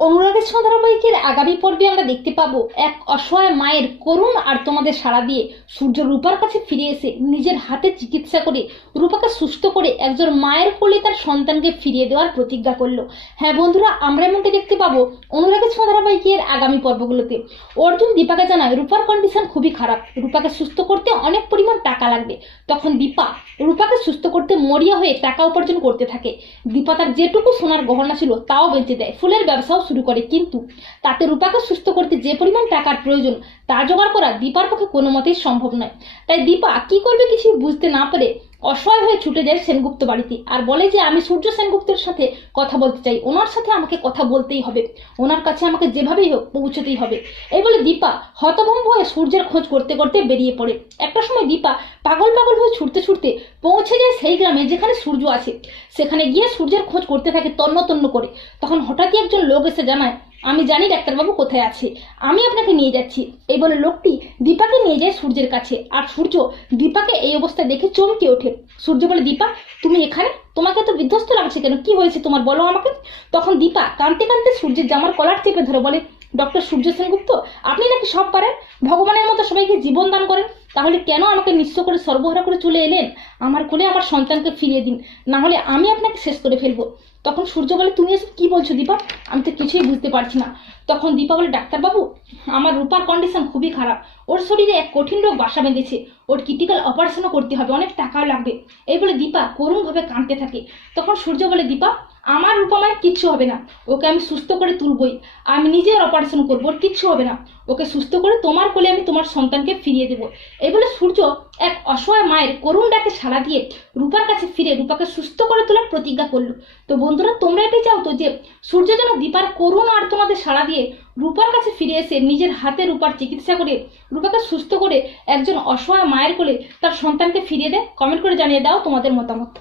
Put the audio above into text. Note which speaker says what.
Speaker 1: অনুরাগের ছোঁয়া ধারাবাহিকের আগামী পর্বে আমরা দেখতে পাবো এক অসহায় মায়ের করুণ আর তোমাদের সাড়া দিয়ে সূর্য রূপার কাছে ফিরে এসে নিজের হাতে চিকিৎসা করে রূপাকে সুস্থ করে একজন মায়ের কোলে তার সন্তানকে ফিরিয়ে দেওয়ার প্রতিজ্ঞা করল। হ্যাঁ বন্ধুরা, আমরা এমনটি দেখতে পাবো অনুরাগের ছোঁয়া ধারাবাহিকের আগামী পর্বগুলোতে। অর্জুন দীপাকে জানায়, রূপার কন্ডিশন খুবই খারাপ। রূপাকে সুস্থ করতে অনেক পরিমাণ টাকা লাগবে। তখন দীপা রূপাকে সুস্থ করতে মরিয়া হয়ে টাকা উপার্জন করতে থাকে। দীপা তার যেটুকু সোনার গহনা ছিল তাও বেঁচে দেয়। ফুলের ব্যবসাও শুরু করে। কিন্তু তাতে রূপাকে সুস্থ করতে যে পরিমাণ টাকার প্রয়োজন, তা জোগাড় করা দীপার পক্ষে কোনো মতেই সম্ভব নয়। তাই দীপা কি করবে কিছু বুঝতে না পারে অসহায় হয়ে ছুটে যায় সেনগুপ্ত বাড়িতে। আর বলে যে, আমি সূর্য সেনগুপ্তের সাথে কথা বলতে চাই। ওনার সাথে আমাকে কথা বলতেই হবে। ওনার কাছে আমাকে যেভাবেই হোক পৌঁছতেই হবে। এই বলে দীপা হতভম্ব হয়ে সূর্যের খোঁজ করতে করতে বেরিয়ে পড়ে। একটা সময় দীপা পাগল পাগল হয়ে ছুটতে ছুটতে পৌঁছে যায় সেই গ্রামে যেখানে সূর্য আছে। সেখানে গিয়ে সূর্যের খোঁজ করতে থাকে তন্ন তন্ন করে। তখন হঠাৎই একজন লোক এসে জানায়, আমি জানি ডাক্তারবাবু কোথায় আছে। আমি আপনাকে নিয়ে যাচ্ছি। এই বলে লোকটি দীপাকে নিয়ে যায় সূর্যের কাছে। আর সূর্য দীপাকে এই অবস্থায় দেখে চমকে ওঠে। সূর্য বলে, দীপা, তুমি এখানে? তোমাকে তো বিধ্বস্ত লাগছে কেন? কি হয়েছে তোমার? বলো আমাকে। তখন দীপা কাঁদতে কাঁদতে সূর্যের জামার কলার চেপে ধরে বলে, ডক্টর সূর্য সেনগুপ্ত আপনি নাকি সব পারেন? ভগবানের মতো সবাইকে জীবন দান করেন। তাহলে কেন আমাকে নিঃস্ব করে সর্বহারা করে চলে এলেন? আমার কোলে আমার সন্তানকে ফিরিয়ে দিন। না হলে আমি আপনাকে শেষ করে ফেলব। তখন সূর্য বলে, তুমি এসব কি বলছো দীপা? আমি তো কিছুই বুঝতে পারছি না। তখন দীপা বলে, ডাক্তারবাবু, আমার রূপার কন্ডিশন খুবই খারাপ। ওর শরীরে এক কঠিন রোগ বাসা বেঁধেছে। ওর ক্রিটিক্যাল অপারেশনও করতে হবে। অনেক টাকাও লাগবে। এই বলে দীপা করুণভাবে কাঁদতে থাকে। তখন সূর্য বলে, দীপা, আমার রূপামায়ের কিচ্ছু হবে না। ওকে আমি সুস্থ করে তুলবই। আমি নিজের অপারেশন করব। ওর কিচ্ছু হবে না। ওকে সুস্থ করে তোমার কোলে আমি তোমার সন্তানকে ফিরিয়ে দেবো। এই বলে সূর্য এক অসহায় মায়ের করুণ ডাকে সাড়া দিয়ে রূপার কাছে ফিরে রূপাকে সুস্থ করে তোলার প্রতিজ্ঞা করল। তো বন্ধুরা, তোমরা এটাই চাও তো যে সূর্য যেন দীপার করুণ আর তোমাদের সাড়া দিয়ে রূপার কাছে ফিরে এসে নিজের হাতে রূপার চিকিৎসা করে রূপাকে সুস্থ করে একজন অসহায় মায়ের কোলে তার সন্তানকে ফিরিয়ে দেয়? কমেন্ট করে জানিয়ে দাও তোমাদের মতামত।